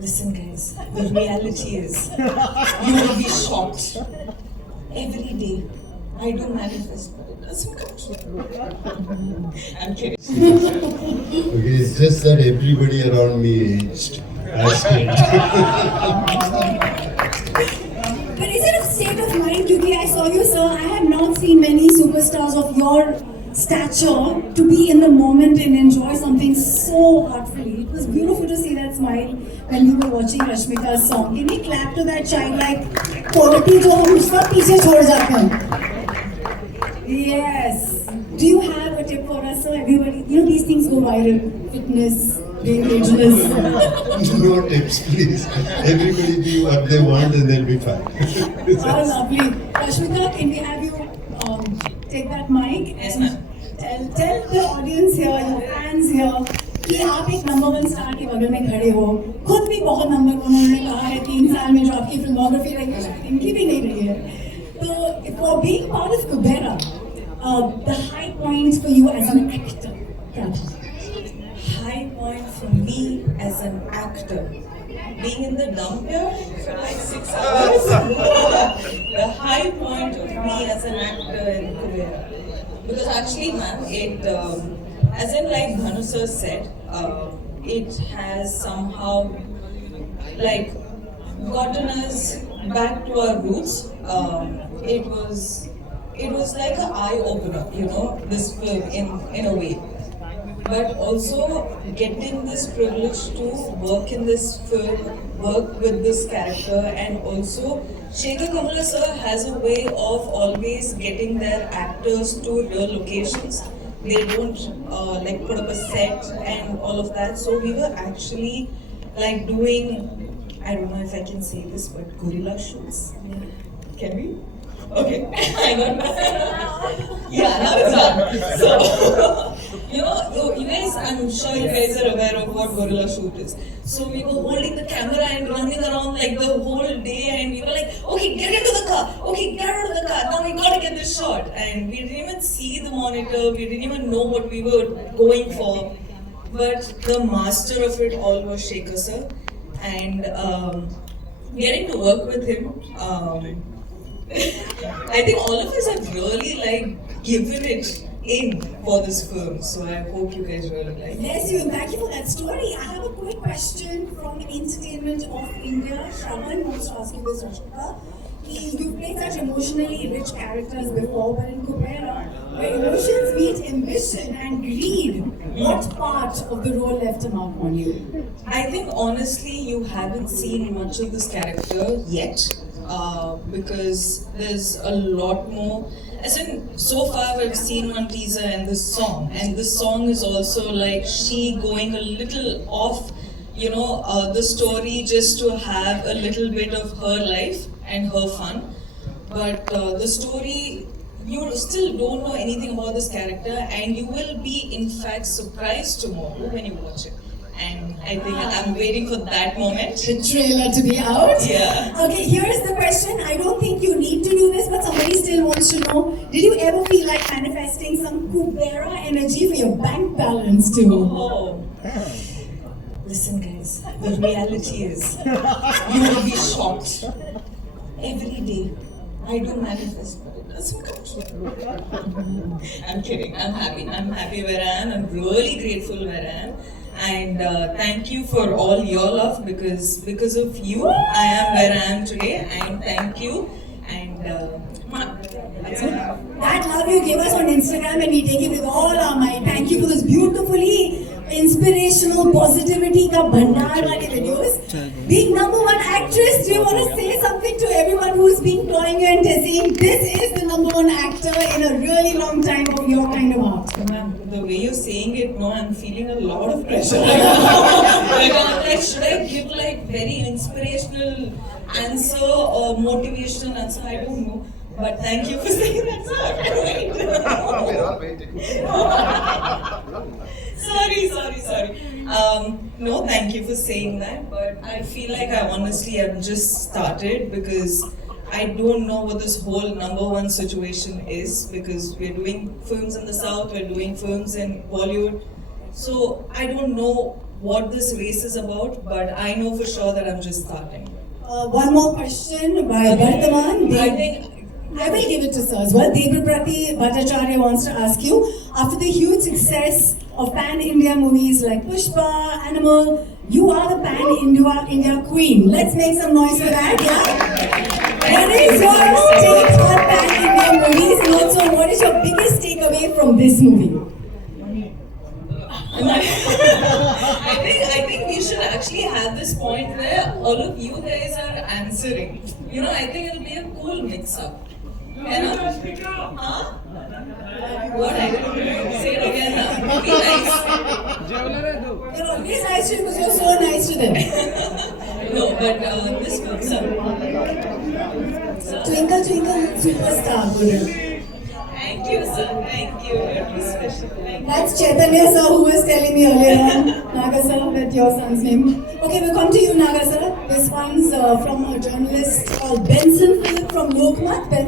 Listen, guys, the reality is you will be shocked. Every day, I do manifest, but it doesn't come true. I'm kidding. Okay, it's just that everybody around me aged. But is it a state of mind? Because I saw you, sir. I have not seen many superstars of your stature to be in the moment and enjoy something so heartfully. It was beautiful to see that smile when we were watching Rashmika's song. Can we clap to that childlike quality जो हम उसका पीछे छोड़ जाते हैं? Yes. Do you have a tip for us, sir? Everybody, you know these things go viral. Fitness, ageless. No tips, please. Everybody do what they want and they'll be fine. Oh, lovely. Rashmika, can we have you take that mic? Yes, and ma'am. Tell the audience here, your fans here, कि आप एक number one star के बगल में खड़े हो. खुद भी बहुत नंबर उन्होंने कहा है 3 साल में जो आपकी फिल्मोग्राफी रही है, शायद इनकी भी नहीं रही है. तो for being part of Kubera, the high points for you as an actor, क्या था? High point for me as an actor. Being in the dump here for like 6 hours. The high point of me as an actor in Kubera. Because actually, ma'am, it, as in like Bhanu sir said, it has somehow like gotten us back to our roots. It was like an eye opener, you know, this film in a way. But also getting this privilege to work in this film, work with this character, and also Shekhar Kamala sir has a way of always getting their actors to real locations. They don't like put up a set and all of that. So we were actually like doing, I don't know if I can say this, but guerrilla shoots. Can we? Okay, I got that. Yeah, now it's on. So, you guys, I'm sure you guys are aware of what gorilla shoot is. So we were holding the camera and running around like the whole day, and we were like, okay, get into the car. Okay, get out of the car. Now we gotta get this shot. And we didn't even see the monitor. We didn't even know what we were going for. But the master of it all was Shekhar sir, and getting to work with him. I think all of us have really like given it in for this film, so I hope you guys really like it. Bless you, and thank you for that story. I have a quick question from Entertainment of India. Shravan wants to ask you this, Rashmika. You played such emotionally rich characters before, but in Kubera, where emotions meet ambition and greed, what part of the role left a mark on you? I think honestly, you haven't seen much of this character yet, because there's a lot more. As in, so far we've seen one teaser and this song is also like she going a little off, the story just to have a little bit of her life and her fun. But the story, you still don't know anything about this character, and you will be in fact surprised tomorrow when you watch it. And I think I'm waiting for that moment. The trailer to be out? Yeah. Okay, here's the question. I don't think you need to do this, but somebody still wants to know. Did you ever feel like manifesting some Kubera energy for your bank balance too? Oh. Listen, guys, the reality is you will be shocked. Every day, I do manifest, but it doesn't come true. I'm kidding. I'm happy. I'm happy where I am. I'm really grateful where I am. And thank you for all your love, because of you, I am where I am today. And thank you. And that's it. That love you gave us on Instagram, and we take it with all our might. Thank you for this beautifully inspirational positivity ka bhandar wale videos. Being number one actress, do you want to say something to everyone who's been calling you and saying this is the number one actor in a really long time of your kind of art? Ma'am, the way you're saying it, no, I'm feeling a lot of pressure right now. Like, I'm like, should I give like very inspirational answer or motivational answer? I don't know. But thank you for saying that, sir. We're all waiting. Sorry. No, thank you for saying that. But I feel like I honestly have just started, because I don't know what this whole number one situation is, because we're doing films in the South, we're doing films in Bollywood. So I don't know what this race is about, but I know for sure that I'm just starting. One more question by Bhartaman. I think I will give it to sir as well. Devaprati Bhattacharya wants to ask you, after the huge success of pan-India movies like Pushpa, Animal, you are the pan-India queen. Let's make some noise for that, yeah? What is your take on pan-India movies? And also, what is your biggest takeaway from this movie? I think we should actually have this point where all of you guys are answering. You know, I think it'll be a cool mix-up. You know? Huh? What? I didn't say it again now. Be nice. You're always nice to you because you're so nice to them. No, but this mix-up. Twinkle, twinkle, superstar, Guru. Thank you, sir. Thank you. You're too special. Thank you. That's Chaitanya sir who was telling me earlier on, Naga sir, with your son's name. Okay, we'll come to you, Naga sir. This one's from a journalist called Benson Philip from Lokmat. Benson